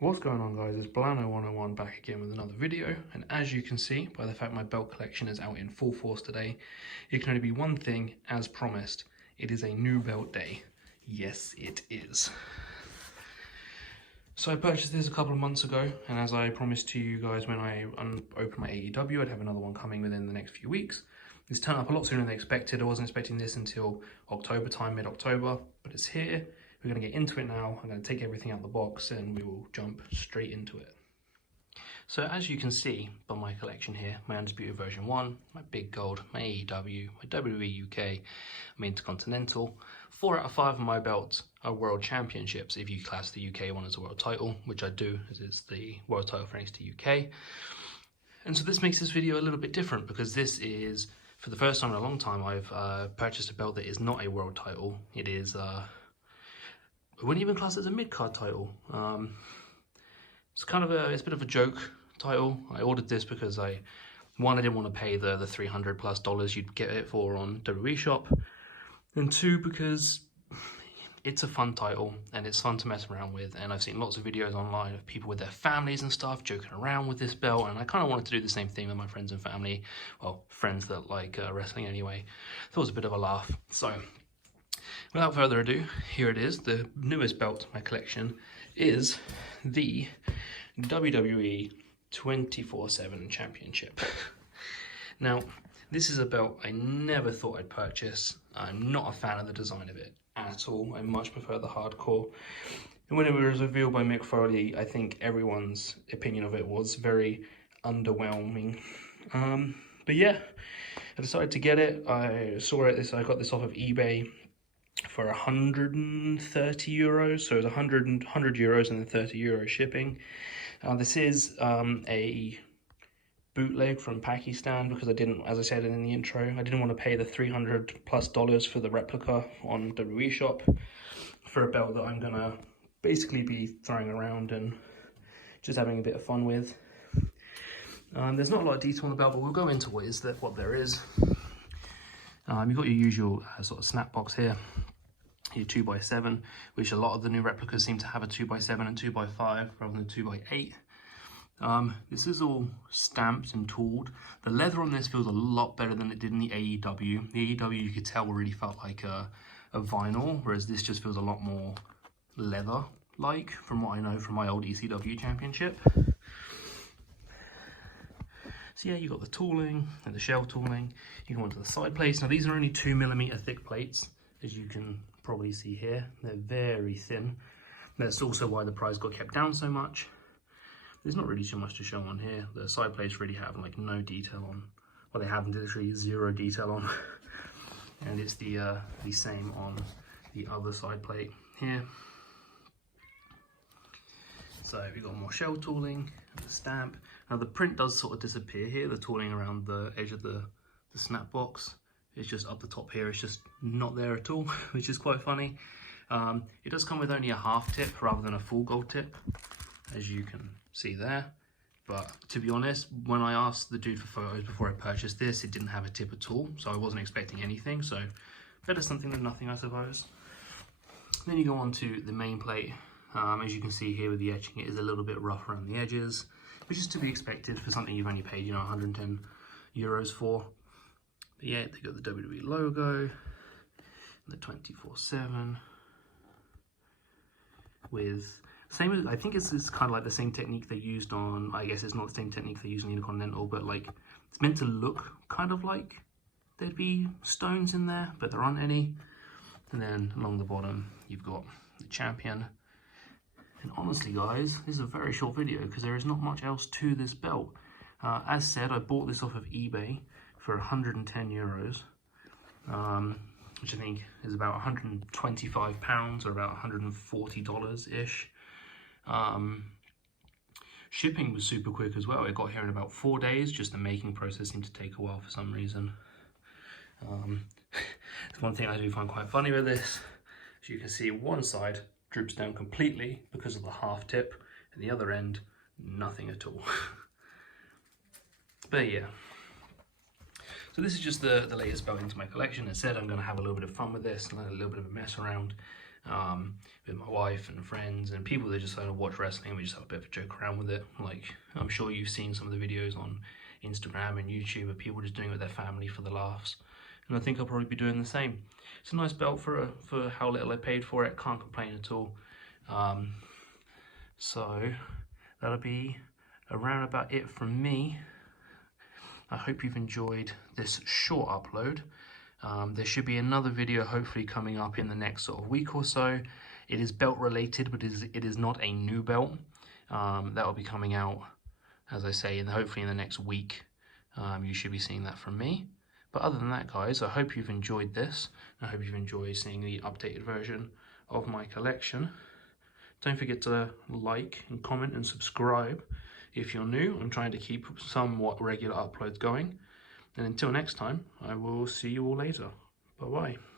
What's going on, guys? It's Blano101 back again with another video, and as you can see by the fact my belt collection is out in full force today, it can only be one thing, as promised. It is a new belt day. Yes, it is. So I purchased this a couple of months ago, and as I promised to you guys when I opened my AEW, I'd have another one coming within the next few weeks. This turned up a lot sooner than expected. I wasn't expecting this until October time, mid-October, but it's here. We're going to get into it now. I'm going to take everything out of the box and we will jump straight into it. So as you can see by my collection here, my Undisputed version 1, my big gold, my AEW, my WWE UK, my Intercontinental, 4 out of 5 of my belts are World Championships if you class the UK one as a world title, which I do, as it's the world title for NXT UK. And so this makes this video a little bit different because this is, for the first time in a long time, I've purchased a belt that is not a world title. It is I wouldn't even class it as a mid-card title. It's kind of it's a bit of a joke title. I ordered this because I didn't want to pay the $300+ you'd get it for on WWE Shop, and 2, because it's a fun title and it's fun to mess around with, and I've seen lots of videos online of people with their families and stuff joking around with this belt, and I kind of wanted to do the same thing with my friends and family, well, friends that like wrestling anyway. So it was a bit of a laugh. So without further ado, here it is. The newest belt to my collection is the WWE 24/7 Championship. Now, this is a belt I never thought I'd purchase. I'm not a fan of the design of it at all. I much prefer the hardcore. And when it was revealed by Mick Foley, I think everyone's opinion of it was very underwhelming. But yeah, I decided to get it. I saw it. I got this off of eBay for 130 euros, so it's 100 euros and then 30 euros shipping. This is a bootleg from Pakistan because I didn't, as I said in the intro, I didn't want to pay the $300+ for the replica on WWE Shop for a belt that I'm gonna basically be throwing around and just having a bit of fun with. There's not a lot of detail on the belt, but we'll go into what there is. You've got your usual sort of snap box here, your 2x7, which a lot of the new replicas seem to have a 2x7 and 2x5 rather than 2x8. This is all stamped and tooled. The leather on this feels a lot better than it did in the AEW. The AEW, you could tell, really felt like a vinyl, whereas this just feels a lot more leather-like from what I know from my old ECW championship. So yeah, you've got the tooling and the shell tooling. You go onto the side plates. Now these are only 2mm thick plates, as you can probably see here. They're very thin. That's also why the price got kept down so much. There's not really too much to show on here. The side plates really have like no detail on, well, they have literally 0 detail on. And it's the same on the other side plate here. So we've got more shell tooling, the stamp. Now the print does sort of disappear here, the tooling around the edge of the snap box. It's just up the top here, it's just not there at all, which is quite funny. It does come with only a half tip rather than a full gold tip, as you can see there. But to be honest, when I asked the dude for photos before I purchased this, it didn't have a tip at all, so I wasn't expecting anything, so better something than nothing, I suppose. Then you go on to the main plate. As you can see here with the etching, it is a little bit rough around the edges, which is to be expected for something you've only paid, 110 euros for. But yeah, they got the WWE logo, the 24/7 with same as, I think it's kind of like the same technique they used on, I guess it's not the same technique they used on the Intercontinental, but like it's meant to look kind of like there'd be stones in there, but there aren't any. And then along the bottom, you've got the champion. And honestly, guys, this is a very short video because there is not much else to this belt. As said, I bought this off of eBay for 110 euros, which I think is about 125 pounds or about $140-ish. Shipping was super quick as well. It got here in about 4 days. Just the making process seemed to take a while for some reason. It's one thing I do find quite funny with this. As you can see, one side droops down completely because of the half tip, and the other end, nothing at all. But yeah. So this is just the latest belt into my collection. As said, I'm going to have a little bit of fun with this and a little bit of a mess around. with my wife and friends and people that just kind of watch wrestling. We just have a bit of a joke around with it. Like, I'm sure you've seen some of the videos on Instagram and YouTube of people just doing it with their family for the laughs. And I think I'll probably be doing the same. It's a nice belt for how little I paid for it. Can't complain at all. So that'll be around about it from me. I hope you've enjoyed this short upload. There should be another video hopefully coming up in the next sort of week or so. It is belt related, but it is not a new belt. That will be coming out, as I say, hopefully in the next week. You should be seeing that from me. But other than that, guys, I hope you've enjoyed this. I hope you've enjoyed seeing the updated version of my collection. Don't forget to like and comment and subscribe if you're new. I'm trying to keep somewhat regular uploads going. And until next time, I will see you all later. Bye-bye.